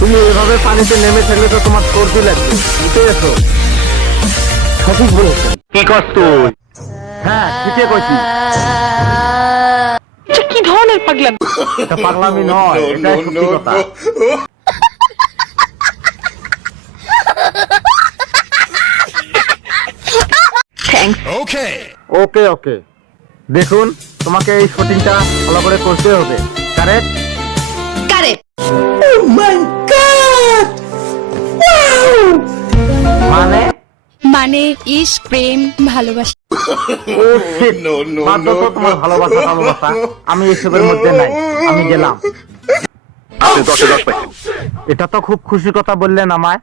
তুমি এভাবে পানিতে নেমে থাকলে তো তোমার সর্দি লাগবে, বুঝতে পেরেছো? সঠিক বলেছেন। কি কষ্ট তুই? হ্যাঁ, ঠিকই কইছি। কি ধরনের পাগলামি? এটা পাগলামি নয়, এটাই সত্যি কথা। ওকে ওকে, দেখুন তোমাকে এই শুটিংটা ভালো করে করতে হবে। Correct correct. মানে মানে ইশক, প্রেম, ভালোবাসা। ও শিট, বাধ্য তো তোমার ভালোবাসা ভালোবাসা, আমি এসবের মধ্যে নাই, আমি গেলাম। আপনি 10-10 পাইছেন। এটা তো খুব খুশির কথা বললেন আমায়।